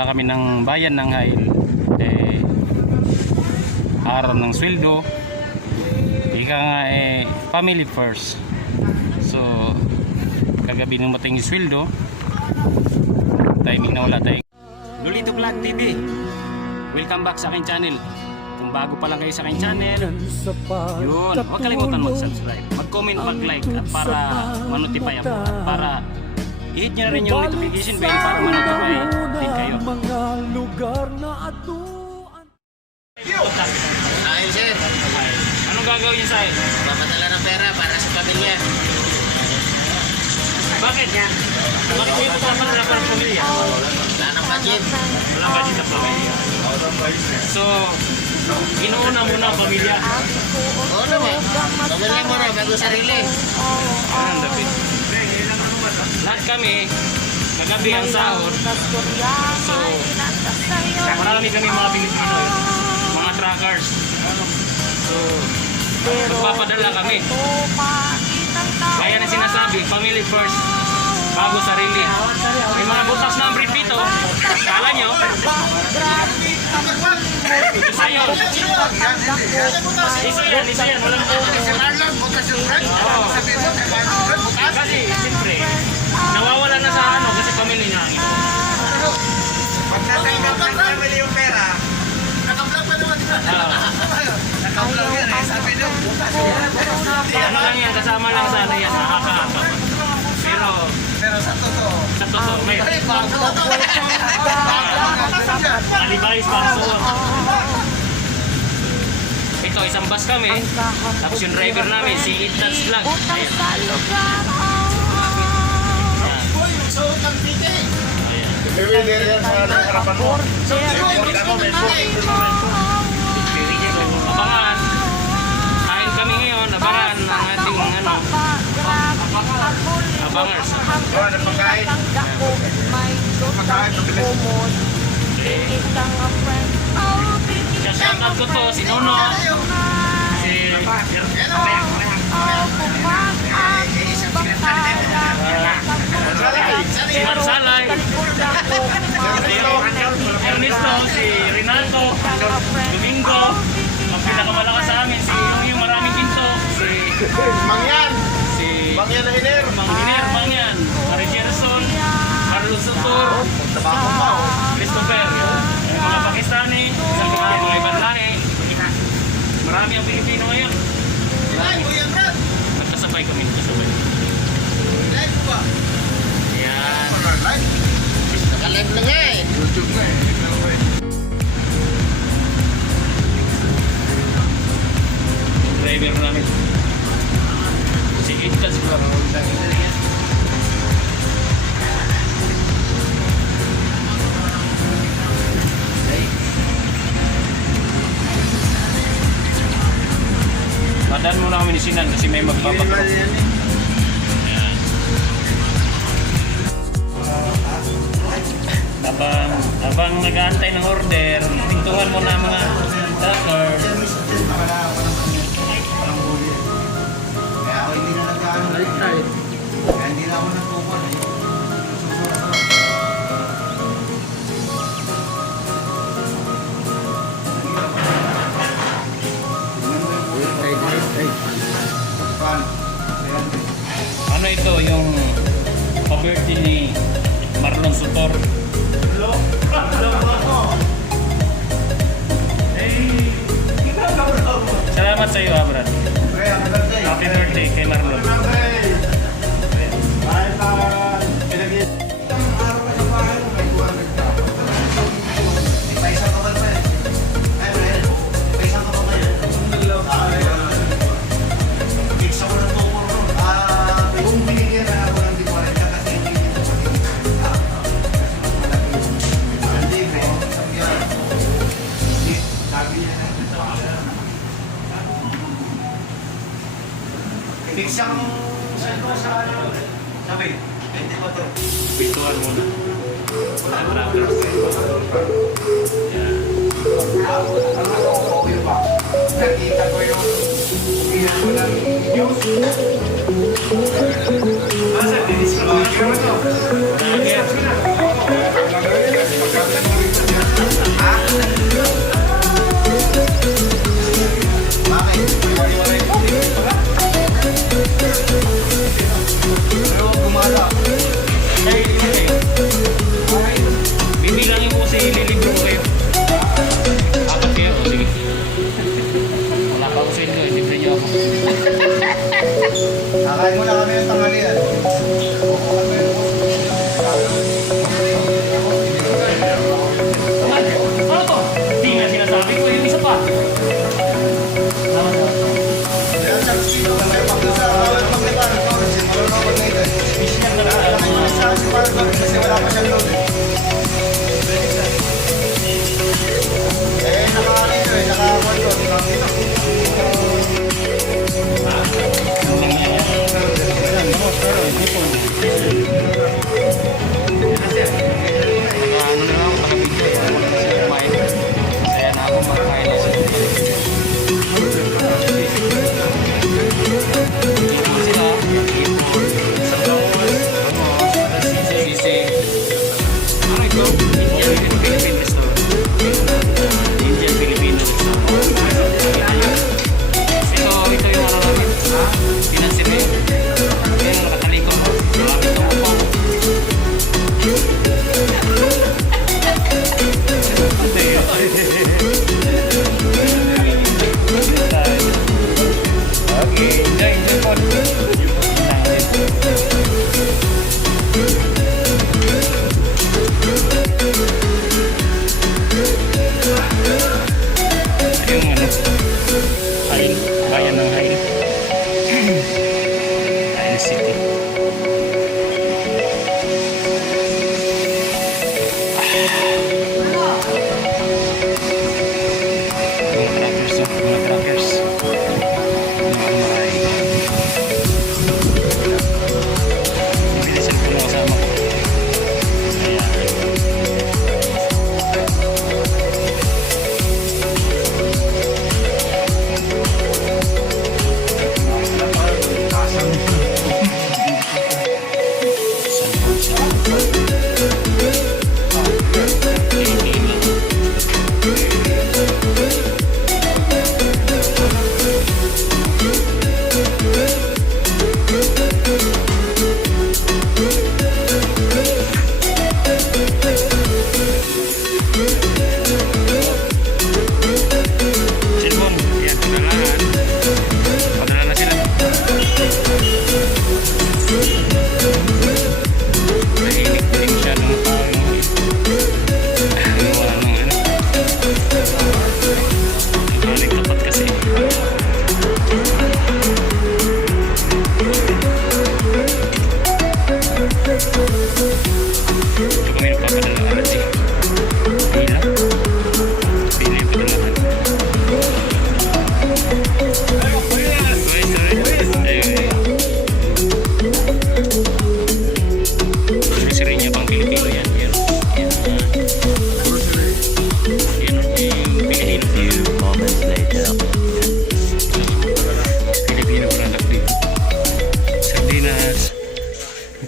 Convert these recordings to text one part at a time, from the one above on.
pumunta kami ng bayan ng Hail. Araw ng sweldo. Ika nga family first. So kagabi nung mating yung sweldo, timing na wala tayong Lolito Vlog TV. Welcome back sa aking channel. Kung bago pa lang kayo sa aking channel, yun, huwag kalimutan mag-subscribe, mag-comment, mag-like at para ma-notify ako, para i-hit nyo na rin yung notification bell para ma-notify din kayo. Ayun sir, Anong gagawin niya sa'yo? papadala ng pera para sa pamilya. Bakit niya? Bakit kayo papadala para sa pamilya? Wala nang budget. Wala ba dito sa pamilya? So, inuuna muna ang pamilya. Oo naman, pamilya mo na bago sarili. Ang dapat. Lahat kami, kagabi ang sahod. So, marami kami mga Pilipino, mga truckers. So, magpapadala kami. Kaya na sinasabi, family first, bago sarili. May mga butas na ang brief dito. Kala nyo? Isa yun. Isa yan. Walang kasi, siyempre, nawawala na sa ano kasi pamilya niya ang ito. Pag natanggap ng family yung pera, naka-vlog pa naman. Naka-vlog yan eh, sabi nyo. Ano lang yan, kasama lang sana yan, nakakaapa. Pero sa totoo. Sa totoo, may alibay, sponsor. Ito, isang bus kami. Tapos yung driver namin, si Itats Vlog. May winner yan sa harapan mo. Abangan. Kain kami ngayon, abangan ang ating ano. Abangers. Oh, ano pagkain? Pagkain, mabilis. Shoutout ko to, si Nono. Si Mansalay. Si Ernesto, si Rinaldo, Domingo. Ang pinakamalakas sa amin, si yung maraming pinto. Si Mangyan. si Mangyan na hiner. Mangyan, Mari Gerson, Carlos Sotor, Christopher, yung mga Pakistani, mga ibang lahi. Marami ang Pilipino ngayon. Nagkasabay kami, nagkasabay. Yan. Naka-live na nga eh. YouTube na eh. Driver namin. Si Itas Vlog. Madaan muna kami ni Sinan kasi may magpapagawa. Ayan. Habang nag-aantay ng order, pintuhan mo na mga truckers. Kaya ako hindi na nagkaano. Kaya hindi na ako nagkukon eh. Ano ito yung pa-birthday ni Marlon Sotor? Salamat sa iyo, Brad. Happy birthday kay Marlon. Isang sa ano, sabi, 24. Pintuhan muna. Ang truckers. Nakita ko yung pinag-ulang news. Masa, dinis ko lang. isang load eh. Naka-ano eh, naka-control.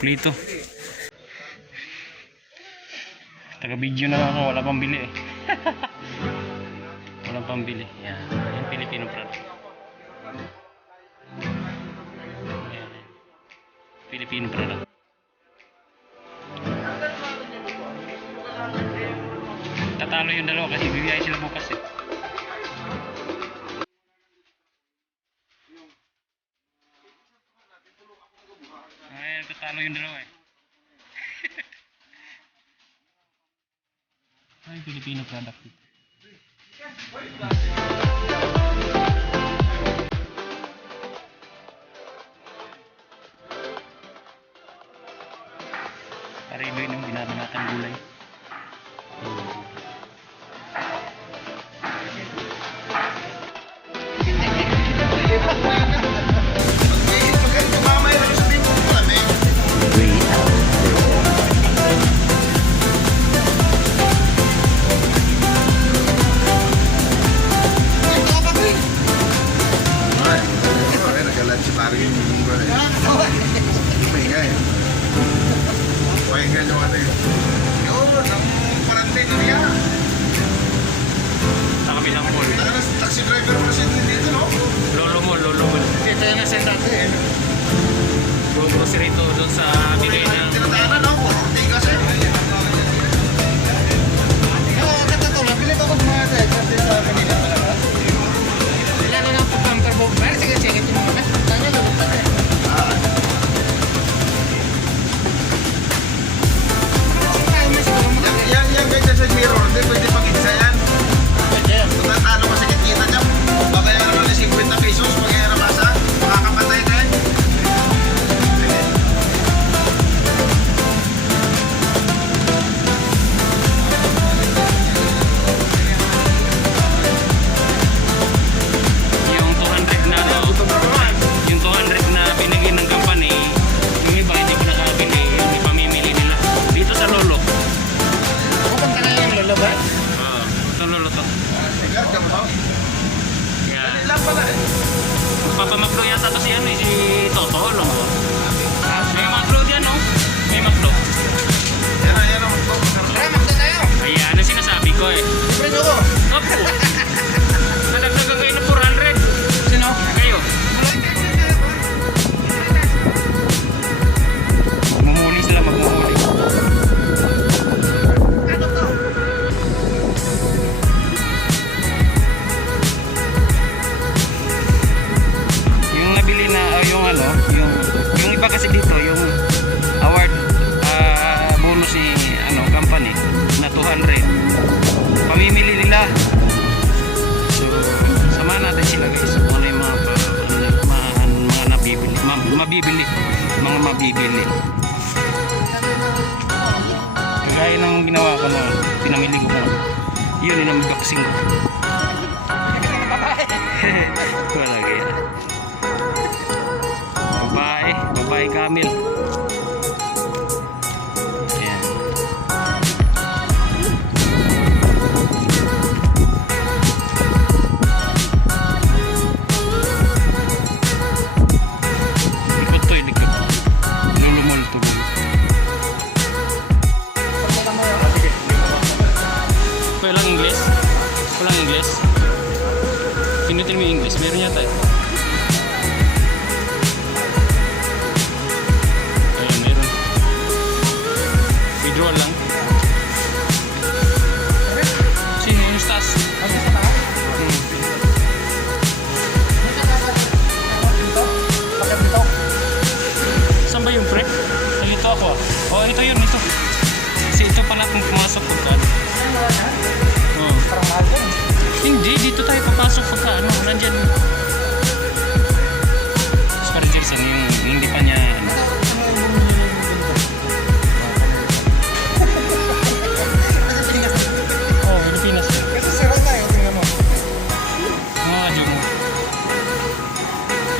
Kumpleto. Taga-video na ako, wala pang bili eh. Wala pang bili. Yan, yung Filipino product. Yan. Filipino product. Tatalo yung dalawa kasi bibiyay sila bukas eh. Ay, tatalo yung dalawa eh. Ay, Filipino product. Pariboy ng binabanatang gulay. Taxi driver mo kasi dito, no? Lolo mo. Dito yung nasa dati, eh. Grocery to doon sa bigay ng... Tinataanan ako, orti kasi. Oo, katulad. Bili ko mga kasi sa kanila talaga. Sila na lang po camper boat. Pero sige, ito mga mes. Tanya lang po tayo. Yan ganyan sa mirror, hindi pwede pag-isa yan. Kung tatalo ka sa kita niya, babayaran mo na 50 pesos, mag-iara masa, makakapatay ka eh. Gaya ng ginawa ko nung pinamili ko mo. Yun yung unboxing ko. Wala kaya. Babae Camel. Ayan. Likod to, likod. Lulumol to. Walang English? Walang English? Pinutin mo yung English, meron yata eh. Ayun, meron. Withdraw lang. Sino yung stas? Saan ba yung pre? Nalito ako ah. Oh, ito yun, ito. Kasi ito pala kung pumasok ko ka. Oh. Parang mahal din. Hindi, dito tayo papasok pagka ano, nandyan. Super Jackson, yung hindi pa niya ano. Oh, Pilipinas eh. Kasi sira tayo, tingnan mo. Mga kadyo mo.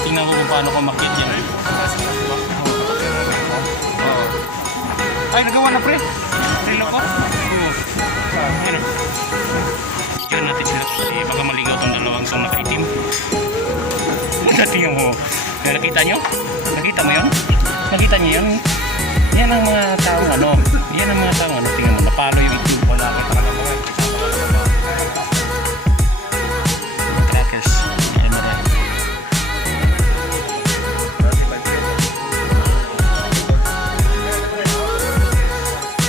Titingnan ko kung paano ko makit yan. Oo. Ay, nagawa na pre. Relo ko? Oo. Ano? Diyan natin sila. Eh, baka maligaw itong dalawang song nakaitim. Tingnan mo. Nakita nyo? Nakita mo yun? Nakita nyo yun? Yan ang mga taong ano. Yan ang mga taong ano. Tingnan mo. Napalo yung itim. Wala kita ka naman. Trackers. Ano rin.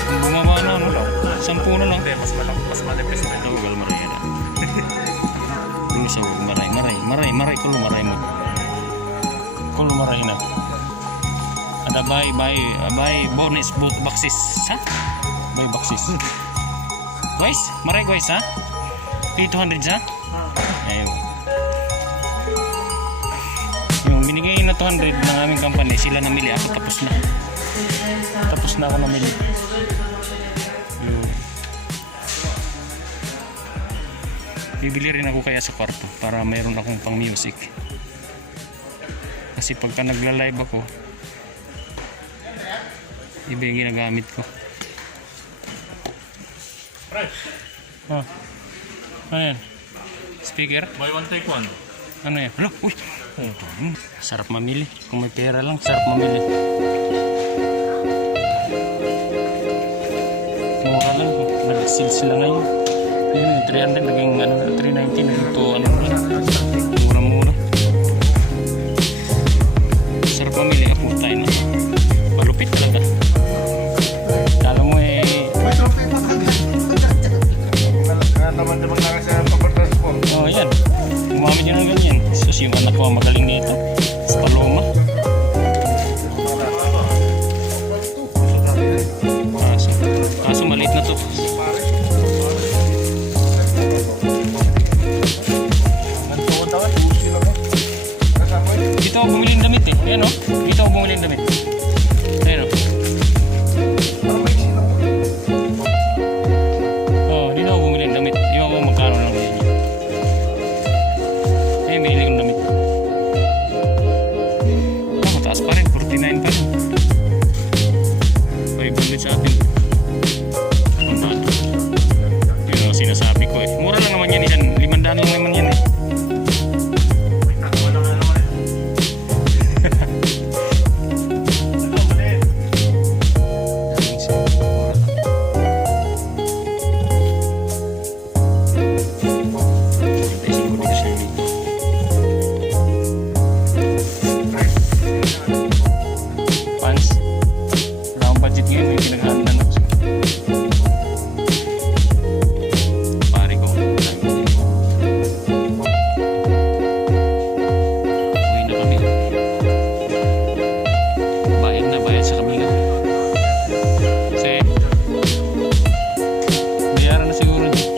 Kung bumaba na ano lang. 10 na lang. Mas malipis na. Ito, gal maray na. Lusaw, maray. Kulo maray mo. Kulo maray na. Ada bay bonus boot boxes. Ha? Bay boxes. Guys, maray guys ha? P200 ha? Ayun. Yung binigay na 200 ng aming company, sila namili. Ako tapos na. Tapos na ako namili. Yung bibili rin ako kaya sa kwarto para mayroon akong pang music. Kasi pagka nagla-live ako, iba yung ginagamit ko. Oh. Ano yan? Speaker? Buy one, take one. Ano yan? Hala, uy! Sarap mamili. Kung may pera lang, sarap mamili. Mura lang. Nag-sale sila ngayon. Ayun, 300 naging ano, 390 naging to ano lang. Mura-mura. Sarap mamili. Ako tayo na. Malupit talaga. Kala mo eh. May trophy pa ka. Naman na kasi ang pagpatransport. Oh, yan. Gumamit yun ng ganyan. Sus, yung anak ko ang magaling nito. Sa Paloma. Kaso maliit na to. Dito ako bumili ng damit eh. Ayan o. Dito ako bumili ng damit. Ayan o. Oh, dito ako bumili ng damit. Di ba magkano lang ganyan yun. Ayan, binili ko ng damit. Oh, mataas pa rin. 49 pa rin. 500 sa atin. Pantado. Yun ang sinasabi ko eh. Mura lang naman yan. 500 lang naman yan eh. Pants. Wala akong budget ngayon. May pinaghahanap na. Pare ko. Uwi na kami. Bayad sa kami nga. Kasi bayaran na siguro dyan.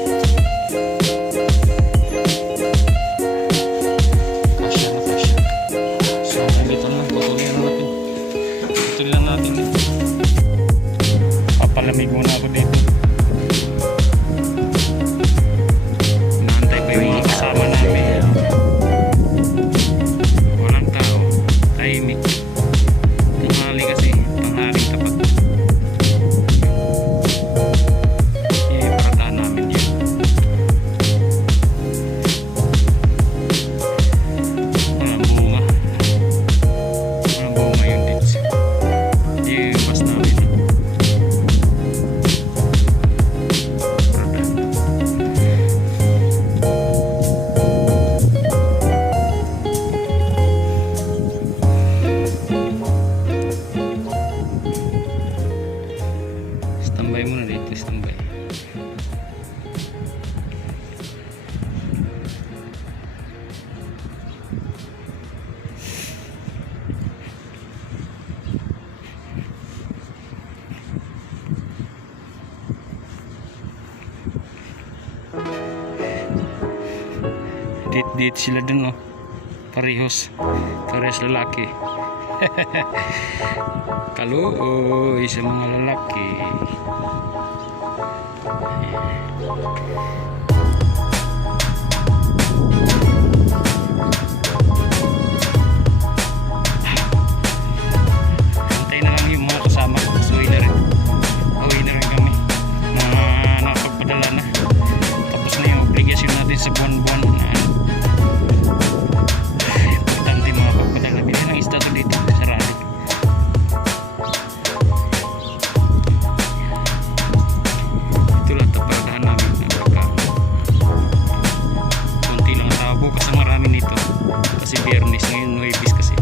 Kasya. So, dito lang. Patuloy lang natin. Lamig muna ako dito. Naantay pa yung mga kasama namin. Walang tao. Tahimik. Tanghali kasi. Tanghaling tapat. Paradahan namin yun. Walang bunga. Walang bunga yun din. Yung bus namin. Standby muna dito, standby. Date sila dun, oh. Parehas lalaki. Kaluoy sa mga lalaki. Antay na lang yung mga kasama ko. So, uwi na rin kami. Nakapagpadala na. Tapos na yung obligasyon natin sa buwan-buwan na importante mga pagpadala. Bili lang isda to dito sa rally. Ito lang ito paradahan namin na pagka konti lang tao. Bukas na marami nito kasi Biyernes ngayon, Nuebis kasi.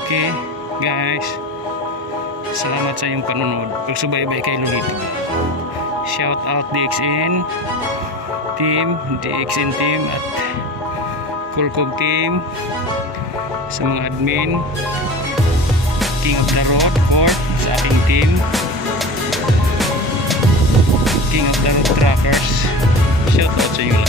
Okay guys, salamat sa iyong panonood. Pagsubaybay kay Lolito. Shout out DXN team at Kulkog team, sa mga admin, King of the Road Court, sa ating team, King of the Road Trackers. Shout out sa inyo